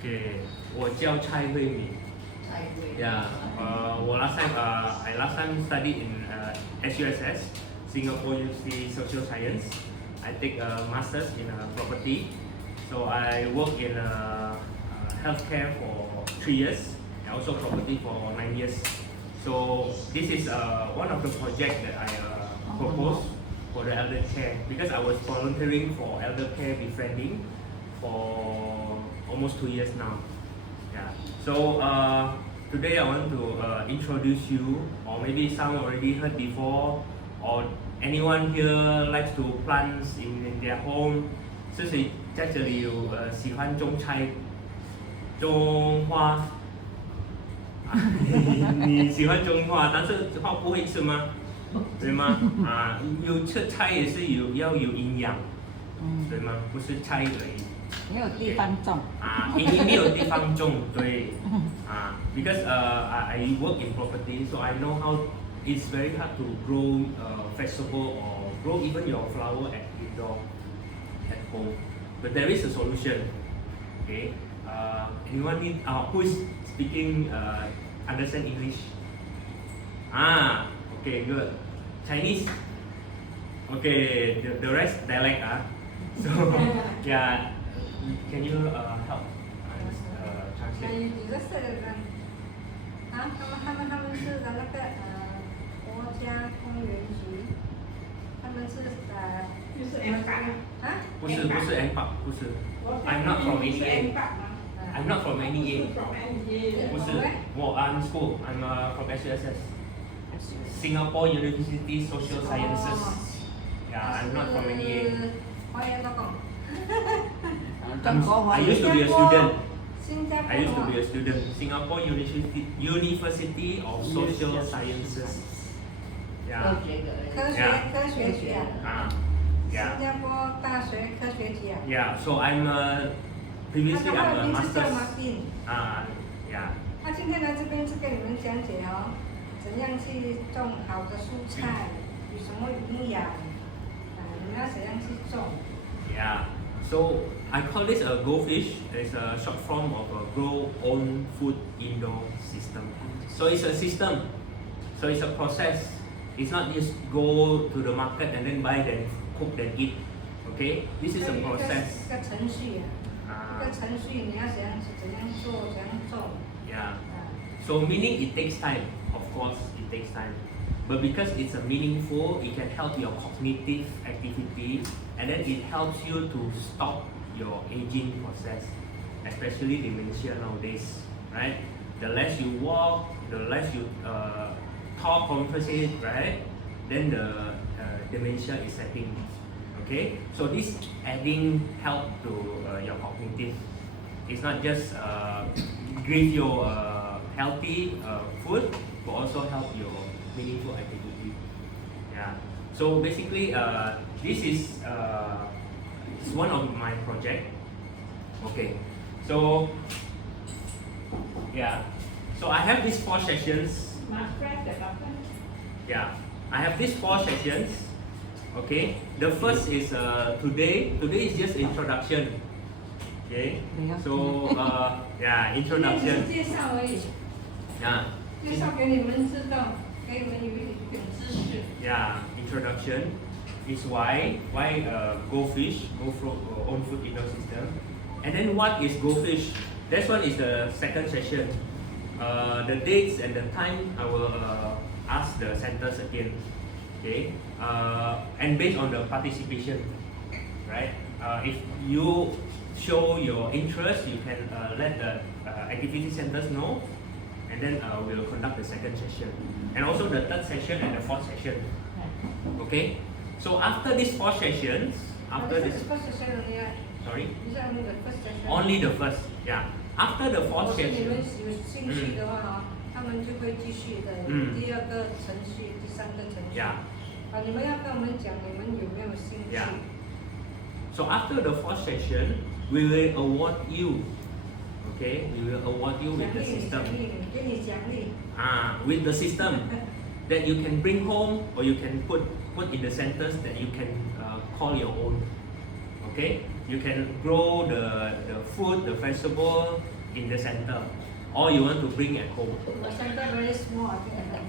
OK， 我叫蔡慧敏。Yeah, I last time studied in SUSS, Singapore University Social Science. I take a master's in property. So I work in healthcare for 3 years, and also property for 9 years. So this is one of the projects that I proposed for the elder care, because I was volunteering for elder care befriending for almost 2 years now. Yeah. So today I want to introduce you, or maybe some already heard before, or anyone here likes to plant in their home. 是谁在这里有喜欢种菜、种花？你喜欢种花，但是花不会吃吗？对吗？有吃菜也是要有营养，对吗？不是菜而已。没有地方种因没有地方种，对，because I work in property, so I know how it's very hard to grow vegetable or grow even your flower at indoor at home. But there is a solution. Okay, anyone need who is speaking understand English? Okay, good. Chinese. Okay, the rest dialect So yeah. Can you help translate? 有的是他们是的那个国家公园局，他们是就是 M 八不是 M 八，不是。I'm not from NEA. I'm not from NEA. 不是，I'm school. I'm from SUSS. Singapore University Social Sciences. Yeah, I'm not from NEA. 华研多讲。I used to be a student. I used to be a student. Singapore University of Social Sciences. Yeah. 科学局新加坡大学科学局Yeah. So I'm previously I'm a master's. Yeah. 他今天来这边是跟你们讲解怎样去种好的蔬菜，有什么营养，你们要怎样去种。Yeah. So I call this a GoFish. It's a short form of a grow own food indoor system. So it's a system. So it's a process. It's not just go to the market and then buy then cook then eat. Okay? This is a process. 一个程序一个程序你要怎样做怎样种。Yeah. So meaning it takes time. Of course, it takes time. But because it's a meaningful, it can help your cognitive activity, and then it helps you to stop your aging process, especially dementia nowadays, right? The less you walk, the less you talk, conversate, right? Then the dementia is setting. Okay, so this adding help to your cognitive. It's not just give your healthy food, but also help your meaningful activity. Yeah. So basically, this is one of my project. Okay. So yeah. So I have these 4 sessions. Yeah. I have these 4 sessions. Okay. The first is today. Today is just introduction. Okay. So yeah, introduction. 介绍而已。Yeah. 介绍给你们知道。Yeah, introduction is why go fish, go for own food indoor system, and then what is go fish? That one is the second session. The dates and the time I will ask the centers again. Okay, and based on the participation, right? If you show your interest, you can let the activity centers know. And then we'll conduct the second session, and also the third session and the fourth session. Okay, so after these 4 sessions, sorry, only the first, yeah. After the 4th session, 有兴趣的话他们就会继续的第2个程序、第3个程序。你们要跟我们讲你们有没有兴趣。So after the 4th session, we will award you. Okay, we will award you with the system. With the system that you can bring home, or you can put in the centers that you can call your own. Okay, you can grow the fruit, the vegetable in the center, or you want to bring at home. The center very small.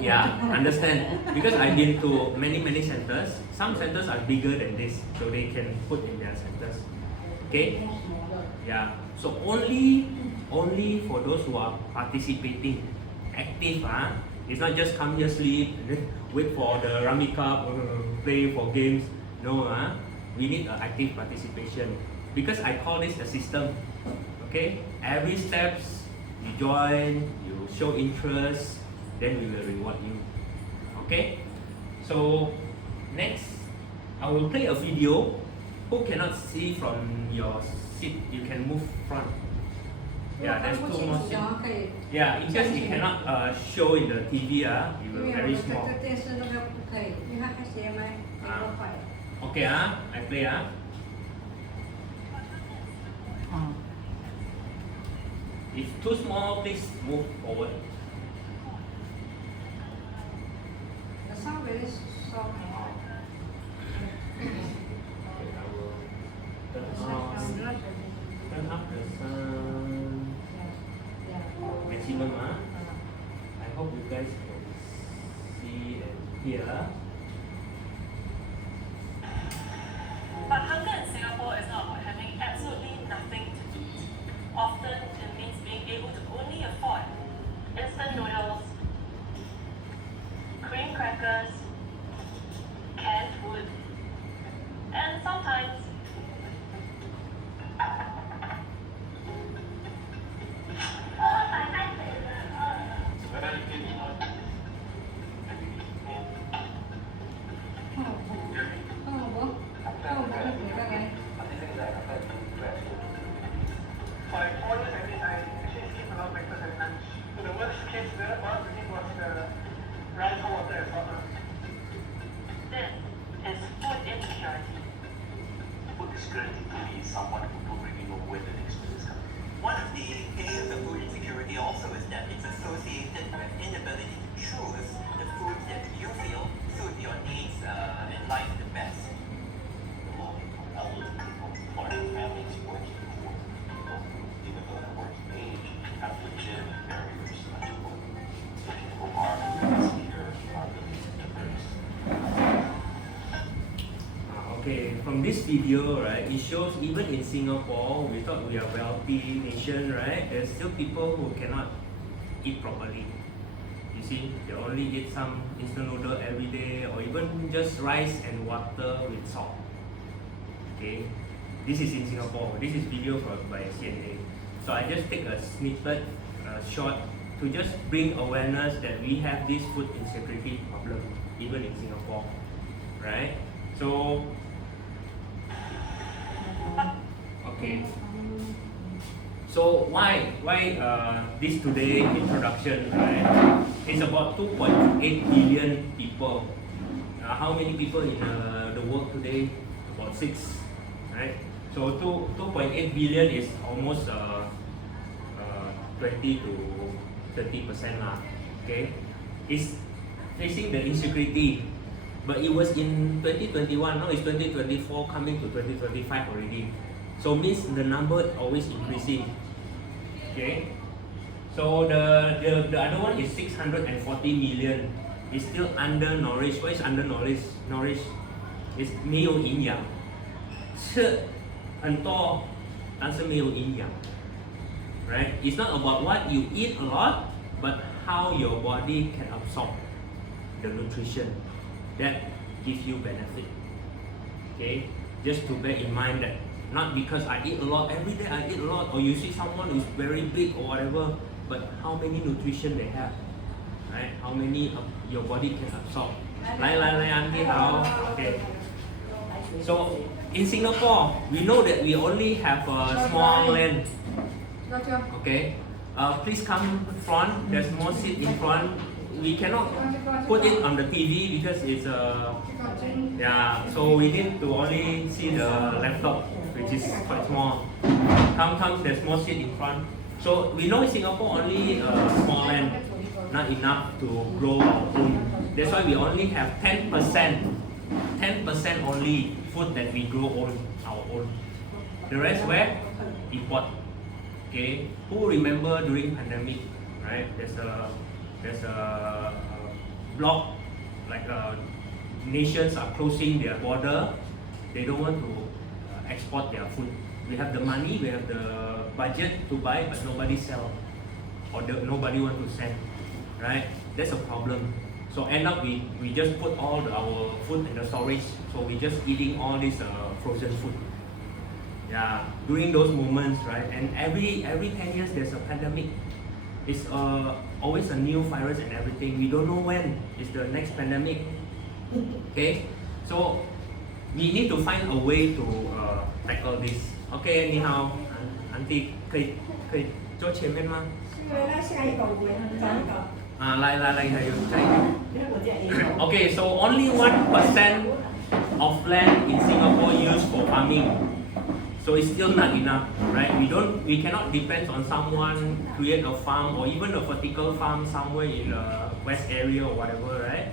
Yeah, understand. Because I've been to many centers. Some centers are bigger than this, so they can put in their centers. Okay? Yeah. So only for those who are participating, active. It's not just come here, sleep, and then wait for the rummy cup, play for games. No, we need active participation. Because I call this a system. Okay? Every steps you join, you show interest, then we will reward you. Okay? So next, I will play a video. Who cannot see from your seat, you can move front. Yeah, there's two more seats. Yeah, in case you cannot show in the TV, it will very small. Okay, I play. If too small, please move forward. The sound very soft. Turn up the sound maximum. I hope you guys can see and hear. But hunger in Singapore is not about having absolutely nothing to eat. Often it means being able to only afford instant noodles, cream crackers, canned food, and sometimes someone who don't really know where the next food is coming. One of the areas of food insecurity also is that it's associated with inability to choose the foods that you feel suit your needs in life the best. Elderly people, large families, working poor people, even those at working age, have legitimate barriers to work. So people are here are really diverse. Okay, from this video, right, it shows even in Singapore, we thought we are a wealthy nation, right? There's still people who cannot eat properly. You see, they only eat some instant noodle every day, or even just rice and water with salt. Okay, this is in Singapore. This is video by CNA. So I just take a snippet, short, to just bring awareness that we have this food insecurity problem even in Singapore, right? So. Okay. So why this today introduction, right? It's about 2.8 billion people. How many people in the world today? About 6, right? So 2.8 billion is almost 20 to 30% lah. Okay, it's facing the insecurity. But it was in 2021, now it's 2024, coming to 2025 already. So means the number always increasing. Okay. So the other one is 640 million. It's still undernourished. What is undernourished? Nourished is 没有营养，吃很多，但是没有营养。Right? It's not about what you eat a lot, but how your body can absorb the nutrition that gives you benefit. Okay, just to bear in mind that not because I eat a lot every day, I eat a lot, or you see someone who's very big or whatever, but how many nutrition they have, right? How many your body can absorb. 来 auntie 好 Okay. So in Singapore, we know that we only have a small land. Okay. Please come front. There's more seat in front. We cannot put it on the TV because it's yeah. So we need to only see the laptop, which is quite small. Come. There's more seat in front. So we know in Singapore only small land, not enough to grow our own. That's why we only have 10% only food that we grow our own. The rest where? Import. Okay. Who remember during pandemic, right? There's a block, like nations are closing their border. They don't want to export their food. We have the money, we have the budget to buy, but nobody sell, or nobody want to send, right? That's a problem. So end up we just put all our food in the storage. So we just eating all this frozen food. Yeah, during those moments, right? And every 10 years there's a pandemic. It's always a new virus and everything. We don't know when is the next pandemic. Okay, so we need to find a way to tackle this. Okay, 你好，Auntie，可以坐前面吗？来下一个，找一个。来，还有。Okay, so only 1% of land in Singapore used for farming. So it's still not enough, right? We cannot depend on someone create a farm or even a vertical farm somewhere in the west area or whatever, right?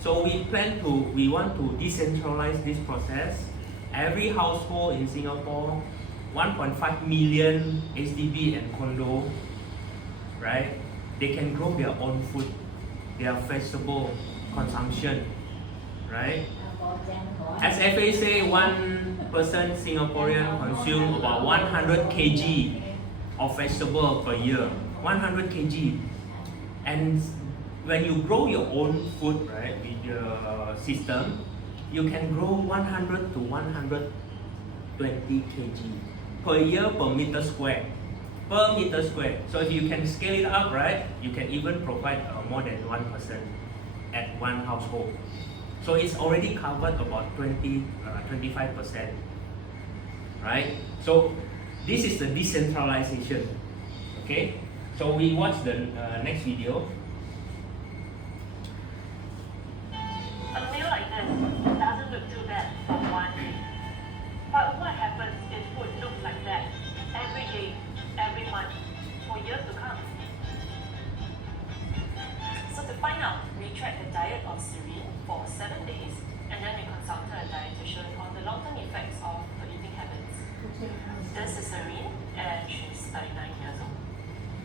So we want to decentralize this process. Every household in Singapore, 1.5 million HDB and condo, right? They can grow their own food, their vegetable consumption, right? As FA say, one person Singaporean consume about 100 kg of vegetable per year. 100 kg. And when you grow your own food, right, with your system, you can grow 100 to 120 kg per year per meter square. Per meter square. So if you can scale it up, right, you can even provide more than one person at one household. So it's already covered about 25%, right? So this is the decentralization, okay? So we watch the next video. A meal like this doesn't look too bad for one day. But what happens if food looks like that every day, every month, for years to come? So to find out, we tracked the diet of Serene for 7 days, and then we consulted a dietitian on the long-term effects of her eating habits. This is Serene, and she's 39 years old.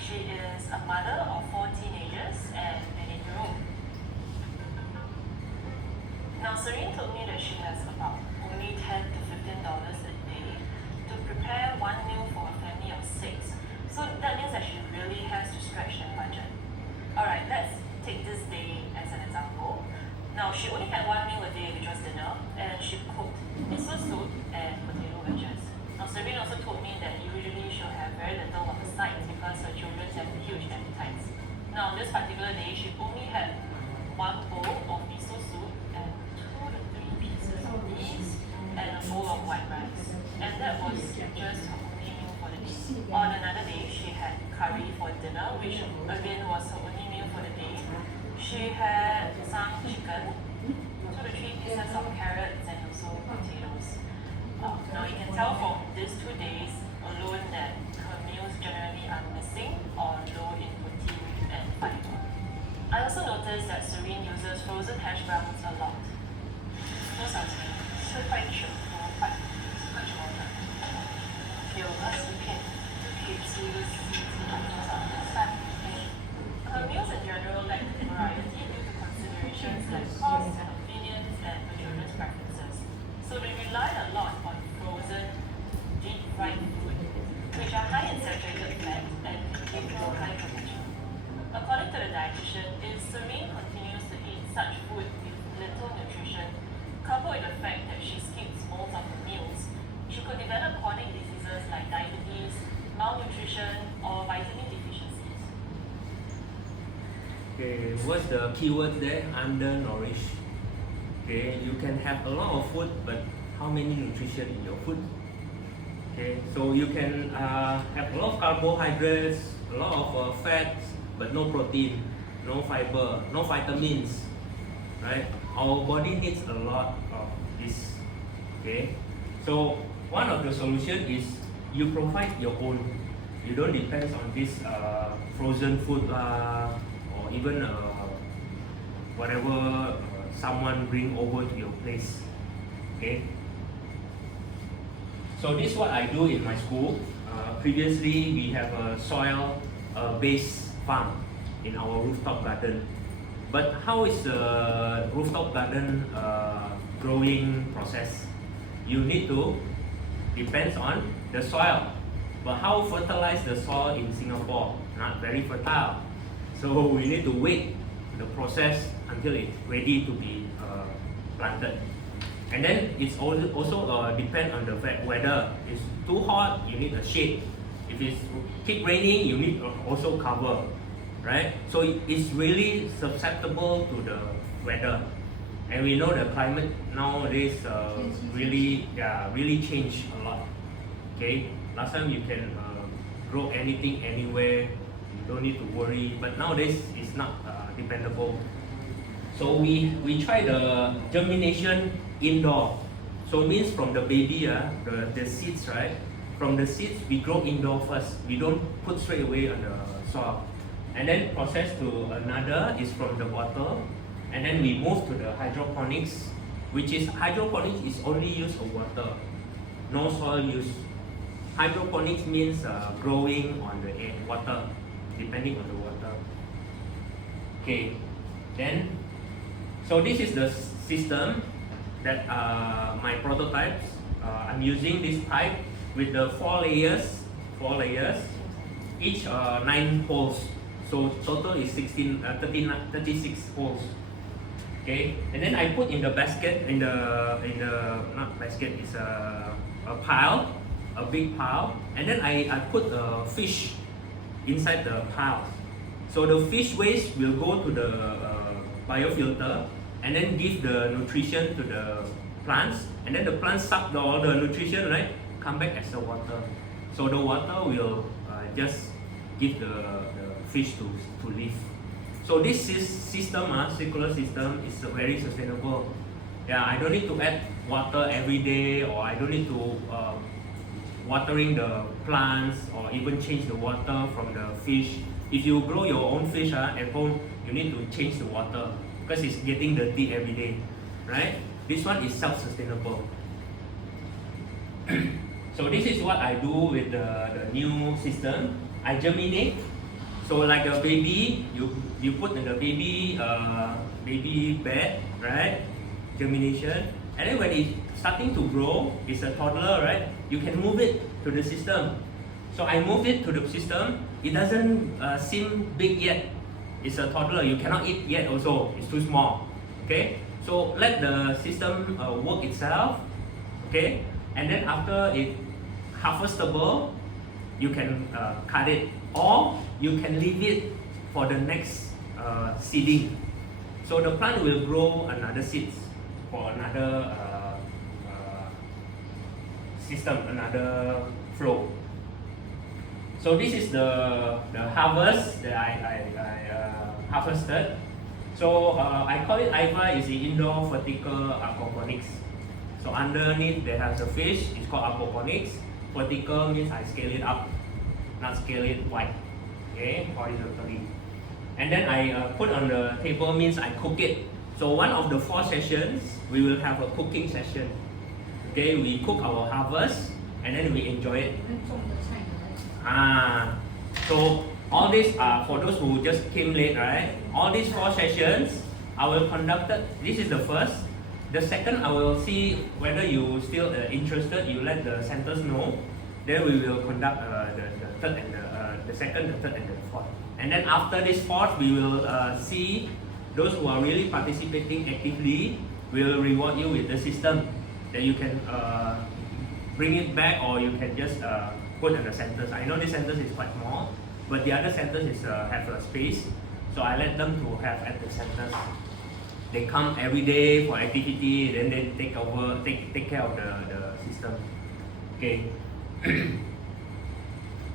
She is a mother of 4 teenagers and an 8-year-old. Now, Serene told me that she has about only $10 to $15 a day to prepare one meal for a family of 6. So that means that she really has to stretch that budget. Alright, let's take this day as an example. Now, she only had one meal a day, which was dinner, and she cooked miso soup and potato wedges. Now, Serene also told me that usually she'll have very little on the sides because her children have huge appetites. Now, on this particular day, she only had one bowl of miso soup and 2 to 3 pieces of beef and a bowl of white rice. And that was just her only meal for the day. On another day, she had curry for dinner, which again was her only meal for the day. She had some chicken, 2 to 3 pieces of carrots, and also potatoes. Now you can tell from these 2 days alone that her meals generally are missing or low in protein and fiber. I also noticed that Serene uses frozen hash browns a lot. 多少钱？4块9多块，4块9毛的，有20片，就可以吃一个星期多少？3片。Her meals in general lack variety due to considerations like cost, convenience, and the children's preferences. So they rely a lot on frozen, deep-fried food, which are high in saturated fat and can give no high potential. According to the dietitian, if Serene continues to eat such food with little nutrition, coupled with the fact that she skips most of her meals, she could develop chronic diseases like diabetes, malnutrition, or vitamin deficiencies. Okay, what's the keyword there? Undernourished. Okay, you can have a lot of food, but how many nutrition in your food? Okay, so you can have a lot of carbohydrates, a lot of fats, but no protein, no fiber, no vitamins, right? Our body needs a lot of this. Okay, so one of the solution is you provide your own. You don't depend on this frozen food or even whatever someone bring over to your place. Okay. So this is what I do in my school. Previously, we have a soil-based farm in our rooftop garden. But how is the rooftop garden growing process? You need to, depends on the soil. But how fertilize the soil in Singapore? Not very fertile. So we need to wait the process until it's ready to be planted. And then it's also depend on the weather. If it's too hot, you need a shade. If it's keep raining, you need also cover, right? So it's really susceptible to the weather. And we know the climate nowadays really changed a lot. Okay, last time you can grow anything anywhere, you don't need to worry. But nowadays it's not dependable. So we try the germination indoor. So it means from the baby, the seeds, right? From the seeds we grow indoor first. We don't put straight away on the soil. And then process to another is from the bottle. And then we move to the hydroponics, which is hydroponics is only use of water, no soil use. Hydroponics means growing on the air, water, depending on the water. Okay, then, so this is the system that my prototypes. I'm using this pipe with the 4 layers, each 9 holes. So total is 36 holes. Okay, and then I put in the basket, not basket, it's a pile, a big pile, and then I put a fish inside the pile. So the fish waste will go to the biofilter and then give the nutrition to the plants, and then the plants suck all the nutrition, right? Come back as the water. So the water will just give the fish to live. So this system, circular system, is very sustainable. Yeah, I don't need to add water every day, or I don't need to watering the plants, or even change the water from the fish. If you grow your own fish at home, you need to change the water because it's getting dirty every day, right? This one is self-sustainable. So this is what I do with the new system. I germinate. So like a baby, you put in the baby bed, right? Germination, and then when it's starting to grow, it's a toddler, right? You can move it to the system. So I moved it to the system. It doesn't seem big yet. It's a toddler. You cannot eat yet. Also, it's too small. Okay. So let the system work itself. Okay. And then after it harvestable, you can cut it, or you can leave it for the next seeding. So the plant will grow another seeds for another system, another flow. So this is the harvest that I harvested. So I call it IVA, is the indoor vertical aquaponics. So underneath there has a fish, it's called aquaponics. Vertical means I scale it up, not scale it wide, okay, horizontally. And then I put on the table means I cook it. So one of the 4 sessions, we will have a cooking session. Okay, we cook our harvest and then we enjoy it. So all these are for those who just came late, right? All these 4 sessions, I will conduct it. This is the first. The second, I will see whether you still interested. You let the centers know. Then we will conduct the third and the second, the third, and the fourth. And then after this fourth, we will see those who are really participating actively. We will reward you with the system that you can bring it back, or you can just put in the centers. I know this centers is quite small, but the other centers is have a space, so I let them to have at the centers. They come every day for activity, then they take care of the system. Okay.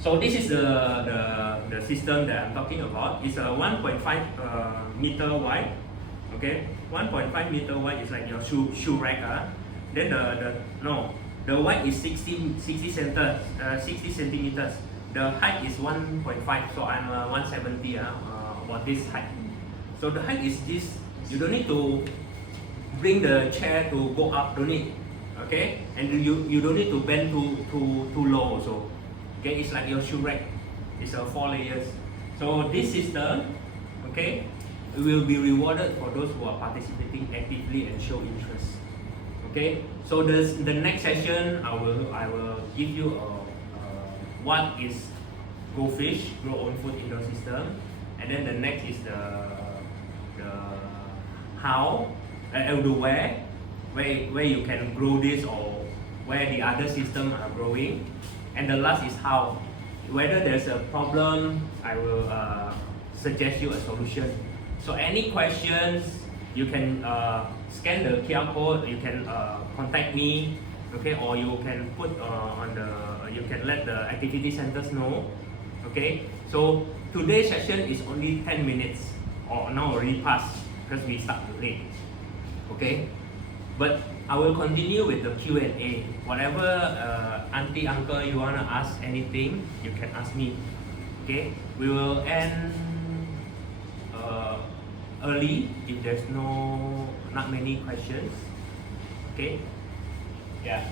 So this is the system that I'm talking about. It's a 1.5 meter wide. Okay, 1.5 meter wide is like your shoe rack. Then the width is 60 centimeters. The height is 1.5. So I'm 170 about this height. So the height is this. You don't need to bring the chair to go up. Don't need. Okay, and you don't need to bend too low also. Okay, it's like your shoe rack. It's a 4 layers. So this system, okay, will be rewarded for those who are participating actively and show interest. Okay, so the next session I will give you what is Grow Fish, Grow Own Food Indoor System, and then the next is the how, the where you can grow this or where the other systems are growing, and the last is how. Whether there's a problem, I will suggest you a solution. So any questions, you can scan the QR code. You can contact me, okay, or you can put you can let the activity centers know, okay. So today's session is only 10 minutes, or now already passed because we start late, okay. But I will continue with the Q&A. Whatever auntie, uncle, you wanna ask anything, you can ask me. Okay, we will end early if there's not many questions. Okay, yeah.